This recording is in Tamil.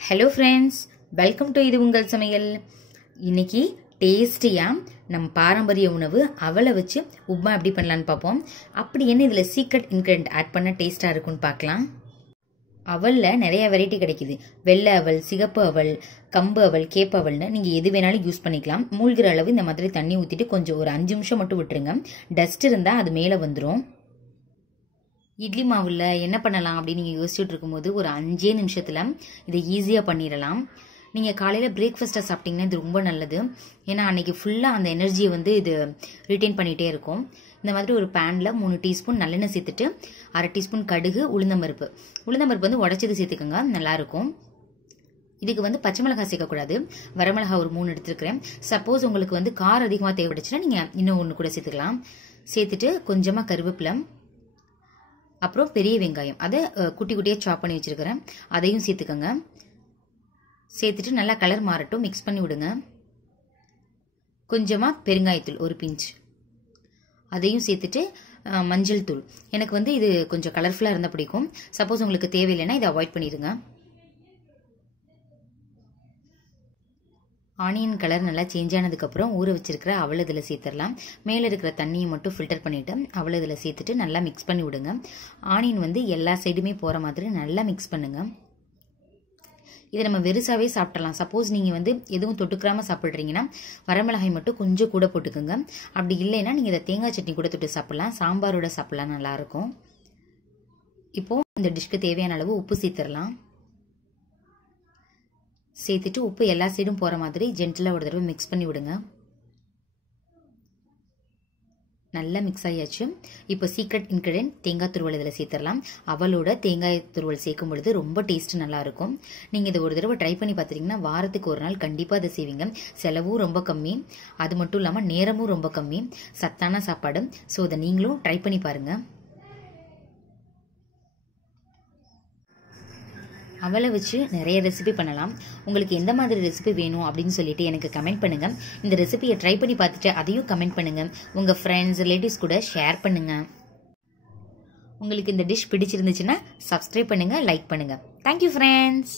ஹலோ ஃப்ரெண்ட்ஸ் வெல்கம் டு இது உங்கள் சமையல். இன்னைக்கு டேஸ்டியாக நம்ம பாரம்பரிய உணவு அவளை வச்சு உப்மா எப்படி பண்ணலான்னு பார்ப்போம். அப்படி என்ன இதில் சீக்ரெட் இன்க்ரெண்ட் ஆட் பண்ண டேஸ்ட்டாக இருக்கும்னு பார்க்கலாம். அவலில் நிறைய வெரைட்டி கிடைக்குது. வெள்ளை அவல் சிகப்பு அவல் கம்பு அவல் கேப்பவல்னு நீங்கள் எது வேணாலும் யூஸ் பண்ணிக்கலாம். மூழ்கிற அளவு இந்த மாதிரி தண்ணி ஊற்றிட்டு கொஞ்சம் ஒரு அஞ்சு நிமிஷம் மட்டும் விட்டுருங்க. டஸ்ட் இருந்தால் அது மேலே வந்துடும் இட்லி மாவில் என்ன பண்ணலாம் அப்படின்னு நீங்கள் யோசிச்சுட்டு இருக்கும்போது ஒரு அஞ்சே நிமிஷத்தில் இதை ஈஸியாக பண்ணிடலாம். நீங்கள் காலையில் பிரேக்ஃபாஸ்ட்டாக சாப்பிட்டீங்கன்னா இது ரொம்ப நல்லது. ஏன்னா அன்னைக்கு ஃபுல்லாக அந்த எனர்ஜியை வந்து இது ரிட்டைன் பண்ணிகிட்டே இருக்கும். இந்த மாதிரி ஒரு பேனில் மூணு டீஸ்பூன் நல்லெண்ணெய் சேர்த்துட்டு அரை டீஸ்பூன் கடுகு உளுந்தம்பருப்பு உளுந்தம்பருப்பு வந்து உடச்சது சேர்த்துக்கோங்க. நல்லாயிருக்கும் இதுக்கு வந்து பச்சை மிளகாய் சேர்க்கக்கூடாது. வரமிளகாய் ஒரு மூணு எடுத்துருக்கிறேன். சப்போஸ் உங்களுக்கு வந்து காரம் அதிகமாக தேவைப்படுச்சுன்னா நீங்கள் இன்னும் ஒன்று கூட சேர்த்துக்கலாம். சேர்த்துட்டு கொஞ்சமாக கருவேப்பிலை அப்புறம் பெரிய வெங்காயம். அதை குட்டி குட்டியாக சாப் பண்ணி வச்சுருக்கிறேன். அதையும் சேர்த்துக்கோங்க. சேர்த்துட்டு நல்லா கலர் மாறட்டும். மிக்ஸ் பண்ணி விடுங்க. கொஞ்சமாக பெருங்காயத்தூள் ஒரு பிஞ்ச் அதையும் சேர்த்துட்டு மஞ்சள் தூள். எனக்கு வந்து இது கொஞ்சம் கலர்ஃபுல்லாக இருந்தால் பிடிக்கும். சப்போஸ் உங்களுக்கு தேவையில்லைன்னா இதை அவாய்ட் பண்ணிடுங்க. ஆனியன் கலர் நல்லா சேஞ்ச் ஆனதுக்கப்புறம் ஊற வச்சிருக்கிற அவள் இதில் சேர்த்துடலாம். மேலே இருக்கிற தண்ணியை மட்டும் ஃபில்டர் பண்ணிவிட்டு அவள் இதில் சேர்த்துட்டு நல்லா மிக்ஸ் பண்ணி விடுங்க. ஆனியன் வந்து எல்லா சைடுமே போகிற மாதிரி நல்லா மிக்ஸ் பண்ணுங்கள் இதை நம்ம வெறுசாகவே சாப்பிடலாம். சப்போஸ் நீங்கள் வந்து எதுவும் தொட்டுக்கிறாமல் சாப்பிட்றீங்கன்னா வரமிளகாய் மட்டும் கொஞ்சம் கூட போட்டுக்கோங்க. அப்படி இல்லைன்னா நீங்கள் இதை தேங்காய் சட்னி கூட தொட்டு சாப்பிட்லாம். சாம்பாரோட சாப்பிட்லாம் நல்லாயிருக்கும் இப்போது இந்த டிஷ்க்கு தேவையான அளவு உப்பு சேர்த்துடலாம். சேர்த்துட்டு உப்பு எல்லா சைடும் போகிற மாதிரி ஜென்டிலாக ஒரு தடவை மிக்ஸ் பண்ணி விடுங்க. நல்லா மிக்ஸ் ஆகியாச்சு இப்போ சீக்ரெட் இன்க்ரீடியன்ட் தேங்காய் துருவல் இதில் சேர்த்துடலாம். அவளோட தேங்காய் துருவல் சேர்க்கும் பொழுது ரொம்ப டேஸ்ட் நல்லாயிருக்கும் நீங்கள் இதை ஒரு தடவை ட்ரை பண்ணி பார்த்துட்டிங்கன்னா வாரத்துக்கு ஒரு நாள் கண்டிப்பாக அதை செய்வீங்க. செலவும் ரொம்ப கம்மி. அது மட்டும் இல்லாமல் நேரமும் ரொம்ப கம்மி. சத்தான சாப்பாடு. ஸோ அதை நீங்களும் ட்ரை பண்ணி பாருங்கள் அவளை வச்சு நிறைய ரெசிபி பண்ணலாம். உங்களுக்கு எந்த மாதிரி ரெசிபி வேணும் அப்படின்னு சொல்லிட்டு எனக்கு கமெண்ட் பண்ணுங்க. இந்த ரெசிபியை ட்ரை பண்ணி பார்த்துட்டு அதையும் கமெண்ட் பண்ணுங்க. உங்க ஃப்ரெண்ட்ஸ் ரிலேட்டிவ்ஸ் கூட ஷேர் பண்ணுங்க. உங்களுக்கு இந்த டிஷ் பிடிச்சிருந்துச்சுன்னா சப்ஸ்கிரைப் பண்ணுங்க லைக் பண்ணுங்க. Thank you friends